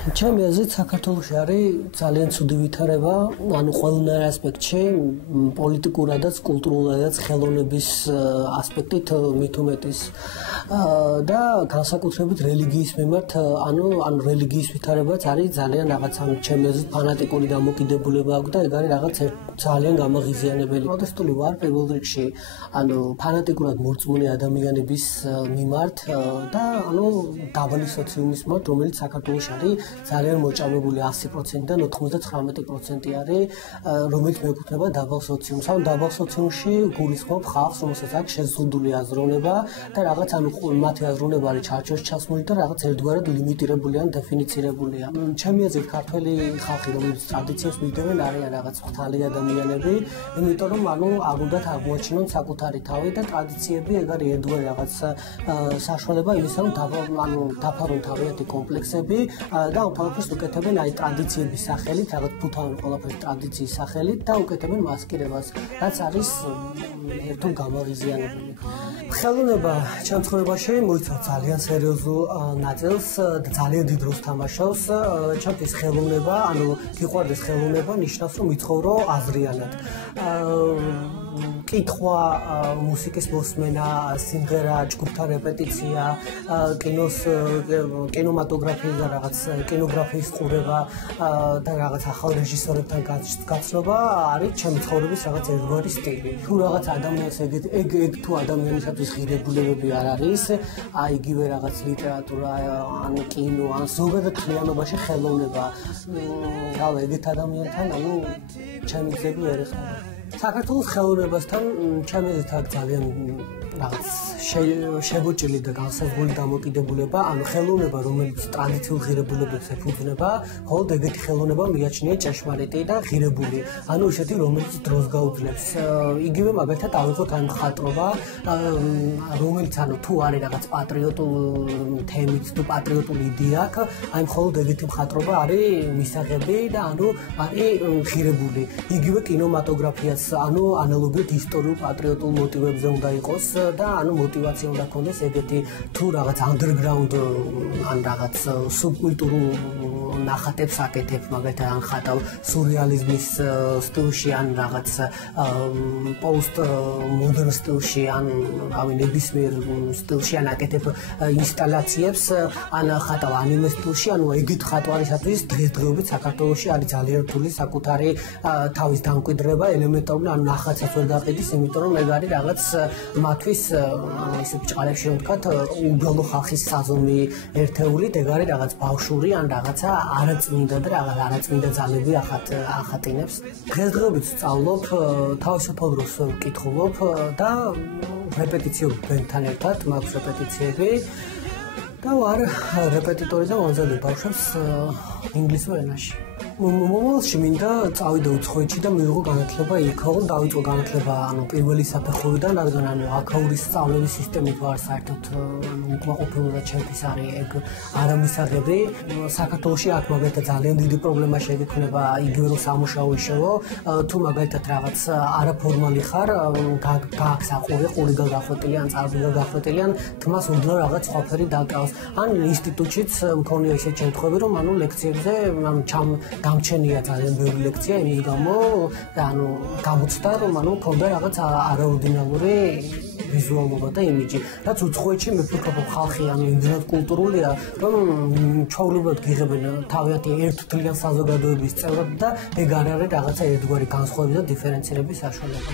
ჩემი აზრით საქართველოში არის ძალიან ცუდი ვითარება, ანუ ყველანაირ ასპექტში, პოლიტიკურადაც, კულტურულადაც, ხელოვნების ასპექტით მით უმეტეს და განსაკუთრებით რელიგიის მიმართ, ანუ რელიგიის ვითარებაც არის ძალიან რაღაც ჩემი აზრით ფანატიკური დამოკიდებულება აქვს და ეგ არის რაღაც ძალიან გამაღიზიანებელი. პროტესტული ვარ პირველ რიგში, ანუ ფანატიკურად მორწმუნე ადამიანების მიმართ და ანუ დაბალი სოციუმის მიმართ, რომელიც საქართველოში არის ძალიან მოჭამებული 100%-დან 99% არის, რომელიც მეუქმდება დაბალ სოციუმს. ანუ დაბალ სოციუმში გულისხმობ ხალხს, რომელსაც აქვს შეზღუდული აზროვნება და რაღაც ანუ მათი აზროვნება არის ჩარჩოში ჩასმული და რაღაც ერთგვარად ლიმიტირებული ან დეფინიცირებულია. ჩემი აზრით, ქართველი ხალხი, რომელიც ტრადიციებს მიდევენ, არიან რაღაც ღვთალი ადამიანები, იმიტომ რომ ანუ არ უნდათ აღმოაჩინონ საკუთარი თავი და ტრადიციები ეგ არის ერთგვარი რაღაც საშუალება იმისა, რომ დაფარონ თავიანთი კომპლექსები და ყველაფერს უკეთებენ აი ტრადიციების სახელით, რაღაც ფუთავენ ყველაფერს ტრადიციის სახელით და უკეთებენ მასკირებას, რაც არის ერთო გამაღიზიანებელი. ხელოვნება ჩემ ცხოვრებაში მოიცავს ძალიან სერიოზულ ნაწილს და ძალიან დიდ როლს თამაშობს. ჩემთვის ხელოვნება, ანუ გიყვარდეს ხელოვნება, ნიშნავს რომ ვიცხოვრო აზრიანად. კითხვა, მუსიკის მოსმენა, სიმღერა, ჯგუფთან რეპეტიცია, კინემატოგრაფიის და რაღაც კინოგრაფიის ყურება და რაღაც ახალ რეჟისორებთან გაცნობა არის ჩემი ცხოვრების რაღაც ერთგვარი სტილი. თუ რაღაც ადამიანს ეგ თუ ადამიანისათვის ღირებულებები არ არის, აი იგივე რაღაც ლიტერატურა, ან კინო, ან ზოგადად realობაში ხელოვნება, რავი, ეგეთ ადამიანთან, ანუ ჩემი გზები ვერ ეხება. საქართველოს ხელოვნებასთან ჩემი აზრით აქვს ძალიან რაღაც შეგუჭილი და განსაზღვრული დამოკიდებულება, ანუ ხელოვნება, რომელიც ტრადიციულ ღირებულებებს ეფუძნება, ხოლო ეგეთი ხელოვნება მიაჩნია ჭეშმარიტი და ღირებული, ანუ ისეთი, რომელიც დროს გაუძლებს. იგივე მაგალითად ავიღოთ აი მხატვრობა, რომელიც ანუ თუ არის რაღაც პატრიოტულ თემით თუ პატრიოტული იდეა აქვს, აი მხოლოდ ეგეთი მხატვრობა არის მისაღები და ანუ არის ღირებული. იგივე კინემატოგრაფიას, ანუ ანალოგიურად ისტორიულ პატრიოტულ მოტივებზე უნდა იყოს და ანუ мотивация უნდა ქონდეს ეგეთი თუ რაღაც underground ან რაღაც სუბკულტურულ ნახატებს აკეთებ, მაგალითად ან ხატავ სურეალიზმის სტილში ან რაღაც post modern სტილში ან რავი ნებისმიერ სტილში ან აკეთებ ინსტალაციებს ან ხატავ ანიმე სტილში, ანუ ეგეთ ხატვარისათვის დღესდღეობით საქართველოში არის ძალიან რთული საკუთარი თავის დამკვიდრება ელემენტარული, ანუ ნახატსაც ვერ გაყიდის, იმიტომ რომ ეგ არის რაღაც მათთვის ისე ბჭყალებში ვთქვათ, უბრალო ხალხის საზომი ერთეულით, ეგ არის რაღაც ბავშვური ან რაღაცა არაწმინდა და რაღაც არაწმინდა ძალები ახატინებს. დღესდღეობით სწავლობ, თავისუფალ დროს ვკითხულობ და რეპეტიციობ ბენდთან ერთად, მაქვს რეპეტიციები და ვარ რეპეტიტორი და ვამზადებ ბავშვებს ინგლისურ ენაში. მომავალში მინდა წავიდე უცხოეთში და მივიღო განათლება იქ, ხოლო დავიწყო განათლება ანუ პირველი საფეხურიდან, რადგან ანუ აქაურის სწავლების სისტემით ვარ საერთოდ უკმაყოფილება ჩემთვის არის ეგ არამისაღები. საქართველოში აქ მაგალითად ძალიან დიდი პრობლემა შეგექმნება იგივე რომ სამუშაო იშევო, თუ მაგალითად რაღაც არაფორმალი ხარ, გააქვს აყური, ყური გახვეტილი ან წარბი გახვეტილი ან თმას უნდა რაღაც ყოფერი დაკავს. ან ინსტიტუტშიც მქონია ისეთ შემთხვევები, რომ ანუ ლექციებზე გამჩენია ძალიან ბევრი ლექცია იმის გამო და ანუ გამოცდა რომ ანუ მქონდა რაღაც არაორდინალური ვიზუალობა და იმიჯი. რაც უცხოეთში მე ვფიქრობ ხალხი ანუ იმდენად კულტურულია, რომ ჩვეულებრივად გიღებენ თავიანთი ერთთლიანი საზოგადოების წევრად და ეგ არ არის რაღაცა ერთგვარი განსხვავების და დიფერენცირების საშუალება.